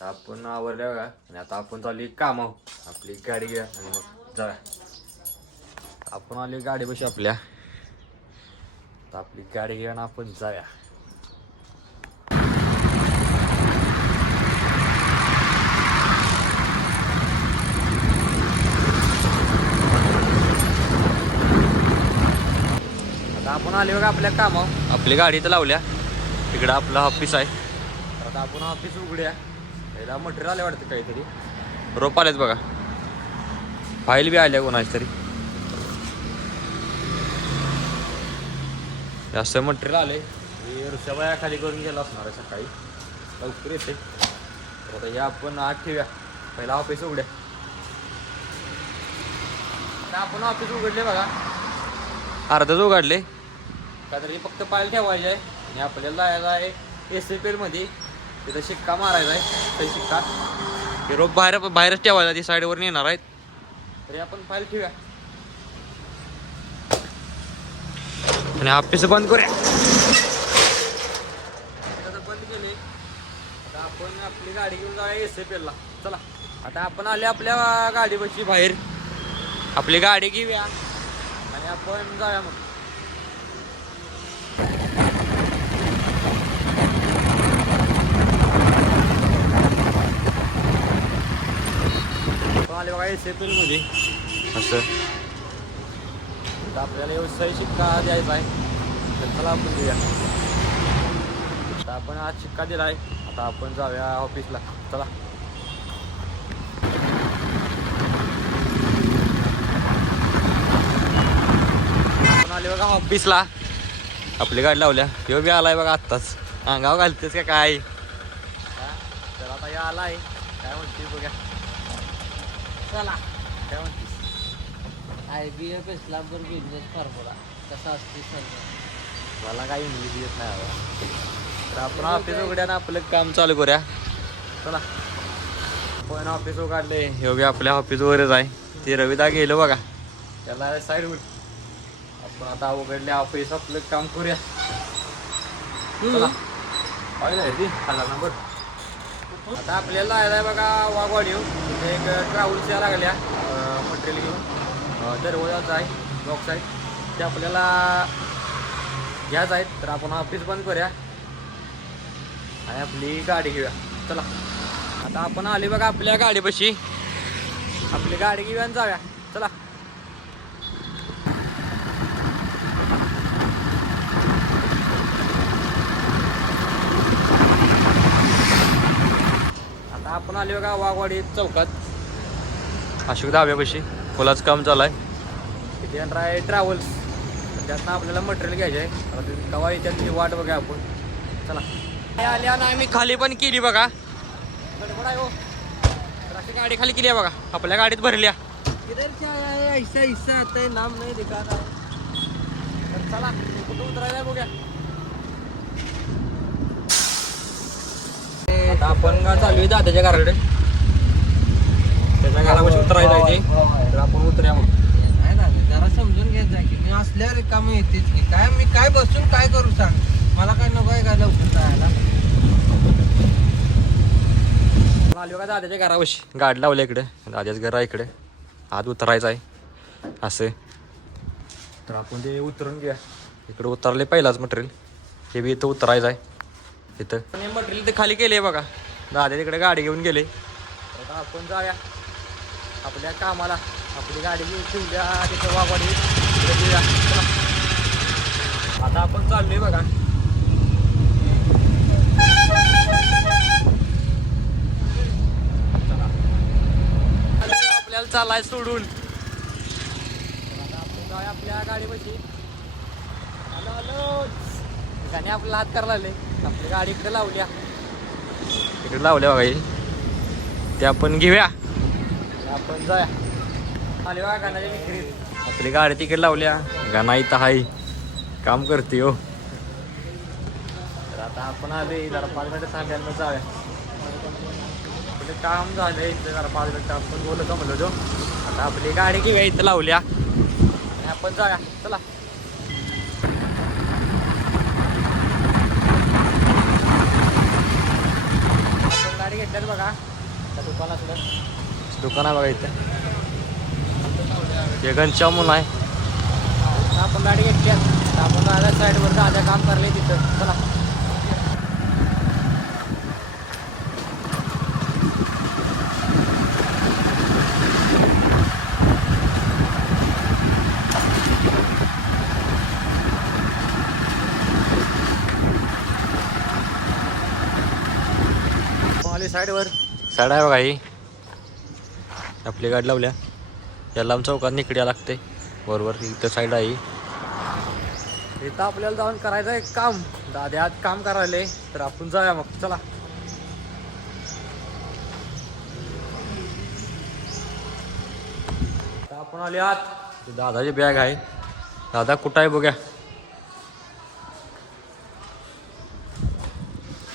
आता आपण आवरल्या बघा आणि आता आपण चालू काम आपली गाडी घ्या आणि मग जा. आपण आली गाडी बशी आपल्या. आता आपली गाडी घ्या आणि आपण जाऊया. आता आपण आले बघा आपल्या कामावर. आपली गाडी तर लावल्या. तिकडं आपलं ऑफिस आहे. आता आपण ऑफिस उघड्या. पहिला मटेरियल आले वाटतं काहीतरी. रोप आलेत बघा. फाईल बी आल्या कोणाची तरी. जास्त मटेरियल आले. रुषाबाया खाली करून गेला असणार आहे सकाळी. लवकर येते. तर आता या आपण आत ठेवूया. पहिला ऑफिस उघड्या. आता आपण ऑफिस उघडले बघा. अर्धच उघडले. का तरी फक्त फाईल ठेवायची आहे आणि आपल्याला जायला आहे SFL मध्ये. तिथं शिक्का मारायचा आहे. काही शिक्का हे रोप बाहेरच ठेवायचा. ती साईडवर येणार आहेत. तरी आपण फाईल ठेवूया आणि ऑफिस बंद करूया. बंद केले. आता आपण आपली गाडी घेऊन जाऊया SFL ला. चला आता आपण आले आपल्या गाडीपाशी बाहेर. आपली गाडी घेऊया आणि आपण जाऊया मग. आले बघा SFL मध्ये असं. आपल्याला व्यवसाय शिक्का द्यायचा आहे. तर चला आपण देऊया. आता आपण आज शिक्का दिला आहे. आता आपण जाऊया ऑफिसला. चला आपण आले बघा ऑफिसला. आपली गाडी लावल्या. ह्यो बी आलाय बघा आत्ताच. अंगाव घालतेस का काय. तर आता या आलाय. काय म्हणते बघा. चला काय म्हणतेस. IBFS ला पण बिझनेस फॉर्म्युला कसा असते सर. मला काही इंग्लिश येत नाही बाबा. तर आपण ऑफिस उघड्या आपलं काम चालू करूया. चला पण ऑफिस उघडले. हे बी आपल्या ऑफिसवरच आहे. ते रविदा गेलो बघा. त्याला साईडवर. आपण आता उघडले ऑफिस. आपलं काम करूया. चला पाहिलं आहे ती खाला नंबर. आता आपल्याला आहे बघा वाघवाडी. तिथे एक ट्रॅव्हल्स या लागल्या मटेरियल घेऊन. दरवाजाच आहे बॉक्स साईड. ते आपल्याला घ्यायचं आहेत. तर आपण ऑफिस बंद करूया आणि आपली गाडी घेऊया. चला आता आपण आले बघा आपल्या गाडीपाशी. आपली गाडी घेऊया आणि जाऊया. चला आता आपण आले बघा वाघवाडी चौकात. अशोक धाब्यापाशी फुलाचं काम चालू आहे. तिथे आहे ट्रॅव्हल्स. त्यातनं आपल्याला मटेरियल घ्यायचे आहे. आता कवा त्याची वाट बघा आपण. चला आल्या ना. आम्ही खाली पण केली बघा. गडबड आहे हो. तर अशी गाडी खाली केली आहे बघा. आपल्या गाडीत भरल्या. ऐसा ऐसा आता नाम नाही दिखा रहा है. तर चला कुठं उतरायला बघूया. आता आपण चालू आहे दादाच्या घराकडे. त्याच्या घरापाशी उतरायला आहे ते. तर आपण उतरूया मग. नाही ना जरा समजून घ्यायचं आहे की मी असल्यावर रिकामी येतेच की काय. मी काय बसून काय करू सांग. मला काय नको आहे का लवकर जायला. आलो का दादाच्या घरापाशी. गाडी लावल्या इकडे. दादाच घर आहे इकडे. आत उतरायचं आहे असं. तर आपण ते उतरून घ्या. इकडे उतरले पहिलाच मटेरियल. हे बी इथं उतरायचं आहे. इथं मटेरियल ते खाली केले बघा. दादा तिकडे गाडी घेऊन गेले. आता आपण जाऊया आपल्या कामाला. आपली गाडी घेऊन ठेवल्या तिथं वाघवाडी. आता आपण चाललोय बघा. आपल्याला चालाय सोडून. आता आपण जाऊया आपल्या गाडीपाशी. हॅलो हॅलो गाणे आपल्याला हात करायला लागले. आपली गाडी इकडे लावल्या. इकडे लावल्या बघा. ते आपण घेऊया. आपण जाऊया. आले बघा गाण्याच्या विक्रीत. आपली गाडी तिकडे लावल्या. गाणा इथं हाय काम करते हो. तर आता आपण आले जरा 5 मिनिटं सांगायला जाऊया. आपलं काम झालंय इथं जरा 5 मिनिटं आपण बोलत म्हणलो जो. आता आपली गाडी घेऊया इथं लावल्या आणि आपण जाऊया. चला आपण गाडी घेतल्यानं बघा त्या दुकानातलं दुकान आहे बघा इथं. हे घनश्याम म्हणून आहे. आपण गाडी घेतली आपण दादा साईडवर दादा काम करले तिथं. चला साईडवर साईड आहे बघा ही आपली गाडी लावल्या याला चौकात निकड्या लागते बरोबर इथं साईड आहे. इथं आपल्याला जाऊन करायचं आहे काम. दादा आज काम करायला तर आपण जाऊया मग. चला आपण आले आत. दादाची बॅग आहे. दादा कुठं आहे बघूया.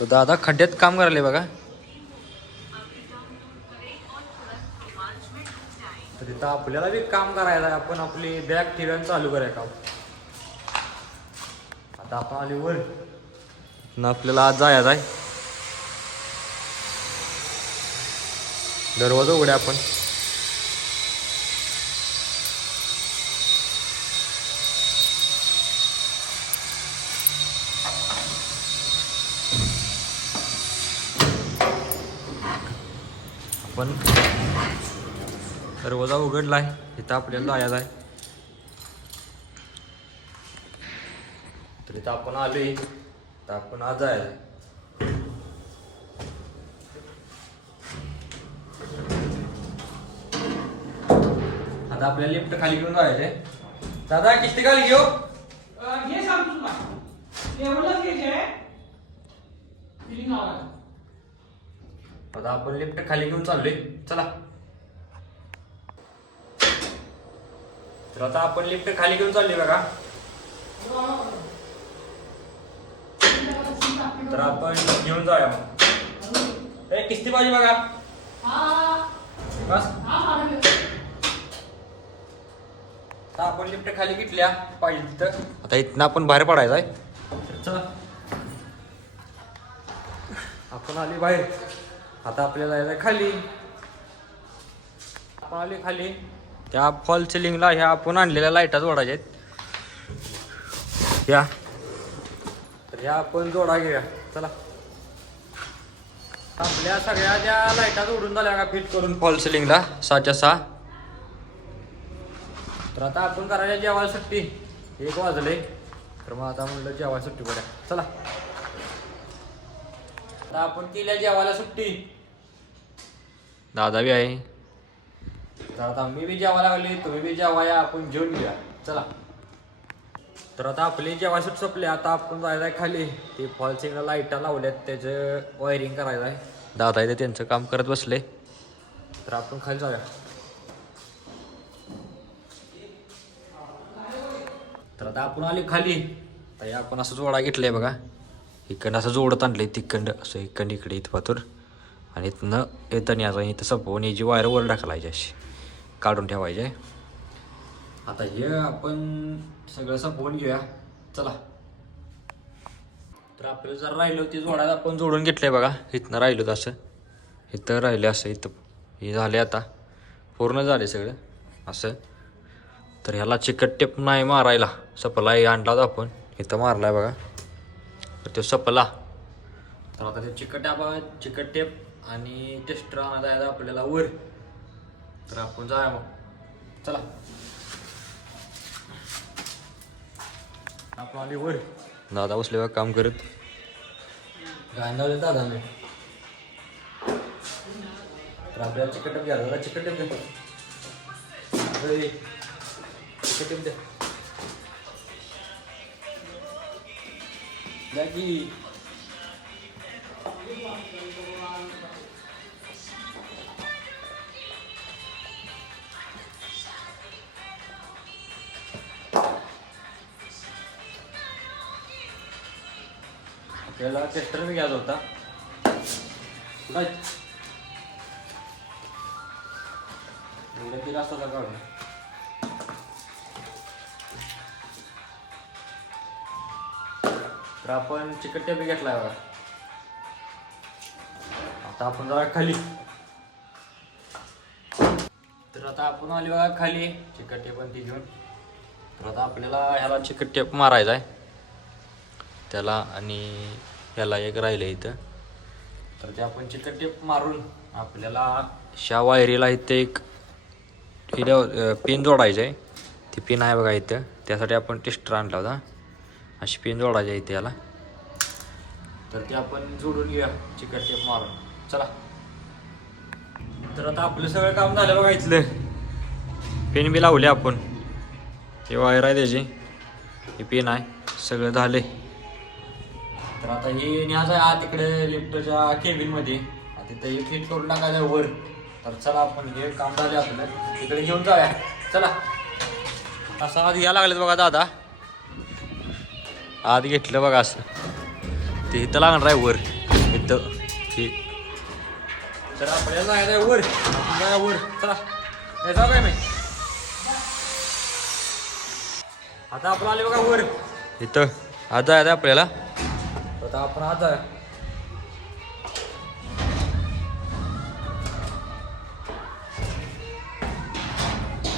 तो दादा खड्ड्यात काम करायला बघा. तर तिथं आपल्याला बी काम करायचं आहे. आपण आपली बॅग ठेवून चालू करायचं काम. आता आपण आली वर ना आपल्याला आज जायचं आहे. दरवाजा उघड्या आपण. आपण दरवाजा उघडला आहे. इथं आपल्याला जायचं आहे. तर इथं आपण आलोय तर आपण आज जायचं आहे. आता आपल्याला लिफ्ट खाली घेऊन जायचंय. दादा किती खाली घेऊ हे सांग तुला एवढंच घ्यायचे फिलिंग आवाज. आता आपण लिफ्ट खाली घेऊन चाललोय. चला तर आता आपण लिफ्ट खाली घेऊन चाललोय बघा. तर आपण घेऊन जाऊया मग. ए किस्ती पाहिजे बघा. बस आता आपण लिफ्ट खाली घेतल्या पाहिजे तिथं. आता इथनं आपण बाहेर पडायचं आहे. चला आपण आली बाहेर. आता आपल्याला जायचं खाली. आपण आली खाली. त्या फॉल सिलिंगला ह्या आपण आणलेल्या लाईटा जोडायच्या आहेत ह्या. तर ह्या आपण जोडा घेऊया. चला आपल्या सगळ्या ज्या लाईटा जोडून झाल्या का फिट करून फॉल सिलिंगला 6च्या 6. तर आता आपण करायला जेवायला सुट्टी. 1 वाजले तर मग आता म्हणलं जेवायला सुट्टी करूया. चला आता आपण केल्या जेवायला सुट्टी. दादा बी आहे. तर आता मी बी जेवायला लागली तुम्ही बी जेवाया. आपण जेवून घेऊया. चला तर आता आपली जेवाय सुट संपली. आता आपण जायचं आहे खाली. ते फॉल सिलिंगला लाईटा लावल्यात त्याचं वायरिंग करायचं आहे. दादा इथे त्यांचं काम करत बसले. तर आपण खाली जाऊया. तर आता आपण आले खाली. तर आपण असं जोडा घेतलाय बघा. इकडं असं जोडत आणलंय तिकडं असं इकडं इकडे इथं पातूर आणि इथनं येताना यायचं. इथं सपवून याची वायर वर टाकलायची अशी काढून ठेवायची आहे. आता हे आपण सगळं सपवून घेऊया. चला तर आपल्याला जर राहिलं ते जोडायला आपण जोडून घेतलंय बघा. इथनं राहिलं तर असं इथं राहिलं असं इथं हे झाले. आता पूर्ण झाले सगळं असं. तर ह्याला चिकट टेप नाही मारायला. सपला आणला होता आपण इथं मारलाय बघा. तर तो सपला. तर आता ते चिकट टेप आणि टेस्टर आणा जायचं आपल्याला वर. तर आपण जाऊया मग. चला आपण आली वर. दादा बसले बघा काम करत. गाणं लावले दादाने. तर आपल्याला चिकट टेप घ्या. दादा चिकट टेप द्या. चिकट टेप द्या. की आपल्याला टेस्टर मी घ्यायचा होता. दिला असता काढून. तर आपण चिकट टेप घेतलाय बघा. आता आपण जरा खाली. तर आता आपण आली बघा खाली चिकट टेप पण ती घेऊन. तर आता आपल्याला ह्याला चिकट टेप मारायचा आहे त्याला, आणि ह्याला एक राहिलं इथं. तर ते आपण चिकट टेप मारून आपल्याला ह्या वायरीला इथं एक पिन जोडायचं आहे. ती पिन आहे बघा इथं, त्यासाठी आपण टेस्टर आणला होता. अशी पिन जोडायची आहे इथे याला. तर ते आपण जोडून घेऊया चिकट टेप मारून. चला. तर आता आपलं सगळं काम झालं बघा. इथलं पेन बी लावले आपण. ही वायर आहे त्याची, ही पेन आहे, सगळं झाले. तर आता हे न्यायचं आहे आत तिकडे लिफ्टच्या केबिनमध्ये. तिथं हे फिट करून टाकायचं वर. तर चला आपण हे काम झाले आपलं, तिकडे घेऊन जाऊया. चला. असं आत घ्यायला लागलेत बघा दादा. आत घेतलं बघा असं. ते इथं लागणार आहे वर इथं. तर आपल्याला जायचं आहे वर. आपण जाऊया वर. चला. हे जाऊ काय मी आता आपण आले बघा वर. इथं आज जायचं आपल्याला. आता आपण आज जाऊया.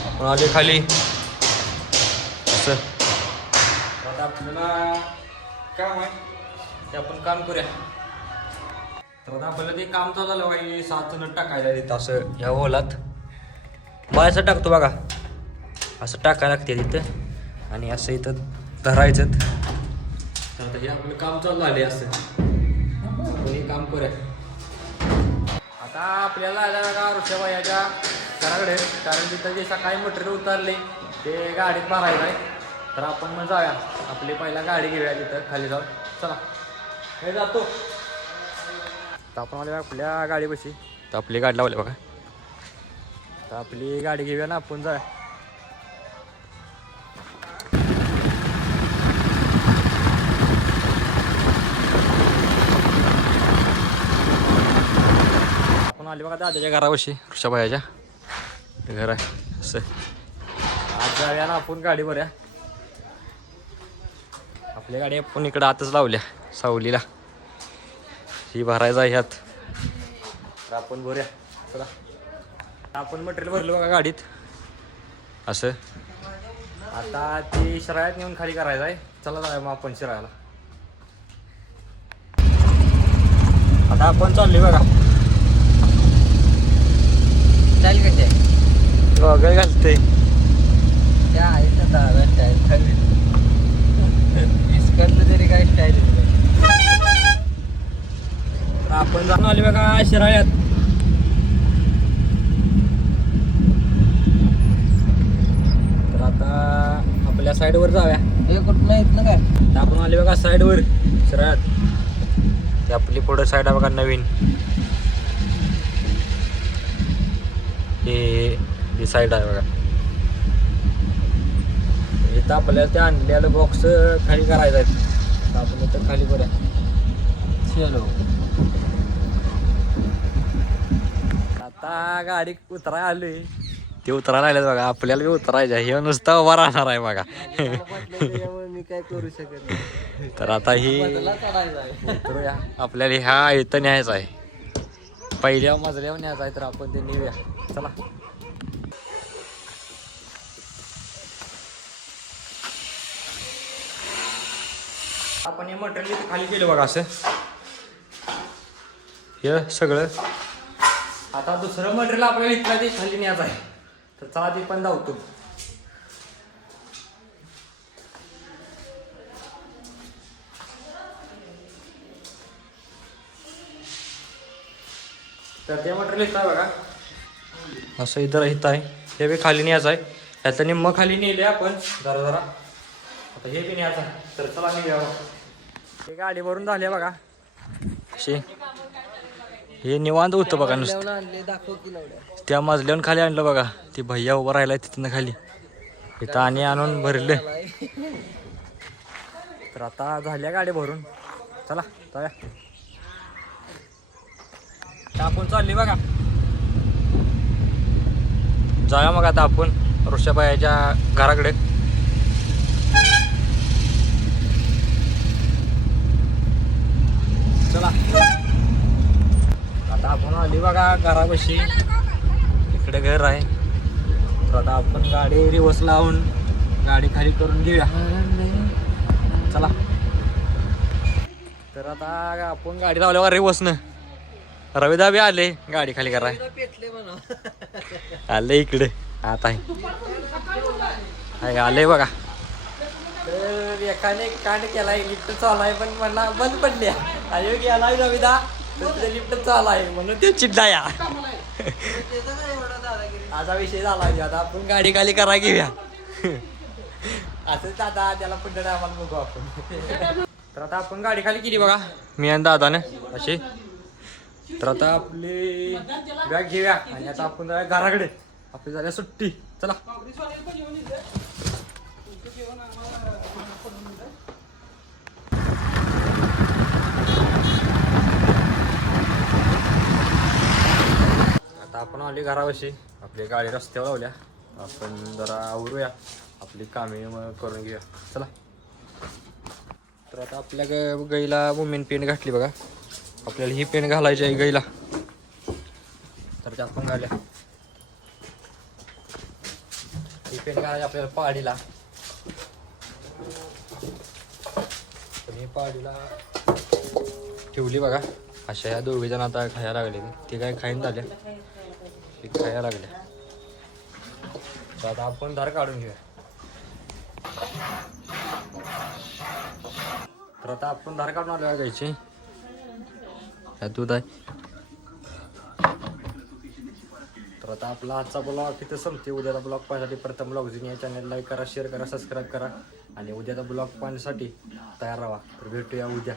आपण आले खाली असं. आता आपल्याला काम आहे ते आपण काम करूया. तर आता आपल्याला ते काम चालू झालं बघा. 7 नट टाकायला तिथं असं ह्या होलात. असं टाकतो बघा, असं टाकायला लागते तिथं, आणि असं इथं धरायचं. तर आता हे आपलं काम चालू झाले असं. आपण हे काम करूया. आता आपल्याला आल्या बघा ऋषभायाच्या घराकडे, कारण तिथं जे सकाळी मटेरियल उतरले ते गाडीत भरायचं आहे. तर आपण मग जाऊया. आपली पहिला गाडी घेऊया तिथं खाली जाऊन. चला. हे जातो. तर आपण आले आपल्या गाडीपाशी. तर आपली गाडी लावली बघा. तर आपली गाडी घेऊया ना आपण जाऊया. आपण आले बघा दादाच्या घरापाशी, ऋषभायाच्या घर आहे असं. आज जाऊया ना आपण गाडी भरूया. आपल्या गाडी आपण इकडं आतच लावल्या सावलीला. ही भरायचा आहे ह्यात. तर आपण भरूया. चला. आपण मटेरियल भरलं बघा गाडीत असं. आता ते शिराळ्यात नेऊन खाली करायचं आहे. चला जाऊया मग आपण शिराळ्याला. आता आपण चाललोय बघा. स्टाईल कशी आहे? वगैरे घालते त्या आहेत आता स्टाईल खाली इसकडलं तरी काय स्टाईल आहे. तर आपण जाऊन आले बघा शिराळ्यात. तर आता आपल्या साईडवर जाऊया. हे कुठं माहित ना काय. तर आपण आले बघा साईडवर शिराळ्यात. ते आपली पुढं साईड आहे बघा नवीन. हे साईड आहे बघा. इथं आपल्याला ते आणलेलं बॉक्स खाली करायचं आहे. तर आपण इथं खाली करूया. चलो. आता गाडी उतरायला आली. ते उतरायला आले बघा. आपल्याला बी उतरायचं आहे. हे नुसतं उभा राहणार आहे बघा. त्यामुळे मी काय करू शकत नाही. तर आता ही उतरूया. आपल्याला ह्या इथं न्यायचं आहे. पहिल्या मजल्यावर न्यायचं आहे. तर आपण ते नेऊया. चला. आपण हे मटेरियल इथं खाली केलं बघा असं. हे सगळं. आता दुसरं मटेरियल आपल्याला इथलं ते खाली न्यायचं आहे. तर चला ते पण धावतो. तर ते मटेरियल इथं आहे बघा असं. इथं इथं आहे. हे बी खाली न्यायचं आहे. याचं निम्म खाली नेले आपण जरा जरा. आता हे बी न्यायचं आहे. तर चला निघूया. हे गाडी भरून झाली आहे बघा अशी. हे निवांत होतं बघा नुसतं. आणले दाखव की लावल्या. त्या मजल्यावर खाली आणलं बघा. ती भैया उभा राहिला तिथनं खाली. इथं आणि आणून भरलं. तर आता झाल्या गाडी भरून. चला जाऊया. आपण चालली बघा. जाऊया मग आता आपण ऋषभायाच्या घराकडे. चला. आता आपण आली बघा घरापाशी, इकडे घर आहे. तर आता आपण गाडी रिवर्स लावून गाडी खाली करून घेऊया. चला. तर आता आपण गाडी लावल्यावर रिवर्सनं रविदा बी आले गाडी खाली कराय. पेटले म्हणा. आले इकडे आता आहे आले बघा. तर एकाने कांड केलाय, लिफ्ट चालू आहे पण मला बंद पडली आणि गेला रविदा लिफ्ट चालू आहे म्हणून ते चिड्डा या त्याचा काय एवढा दादागिरी. आता विषय झाला की आता आपण गाडी खाली करा घेऊया. असंच दादा त्याला पुढे आम्हाला बघू आपण. तर आता आपण गाडी खाली केली बघा मी आणि दादाने अशी. तर आता आपली बॅग घेऊया आणि आता आपण जाऊया घराकडे. आपली झाल्या सुट्टी. चला. आता आपण आली घरापाशी, आपली गाडी रस्त्यावर लावल्या. आपण जरा आवरूया, आपली कामे करून घेऊया. चला. तर आता आपल्या गाईला मम्मीने पेन घातली बघा. आपल्याला ही पेन घालायची आहे गाईला. तर त्यात पण घाल्या. ही पेन घालायची आपल्याला पाडीला. तर ही पाडीला ठेवली बघा. अशा ह्या दोघे जण आता खायला लागले. ते काय खाईन झाले, ते खायला लागले. तर आता आपण धार काढून घेऊया. तर आता आपण धार काढून आलो गायची. ह्यात दूध आहे. तर आता आपला आजचा ब्लॉग तिथं संपते. उद्याचा ब्लॉग पाहण्यासाठी प्रथम ब्लॉग या चॅनल लाईक करा, शेअर करा, सबस्क्राईब करा आणि उद्याचा ब्लॉग पाहण्यासाठी तयार राहा. तर भेटूया उद्या.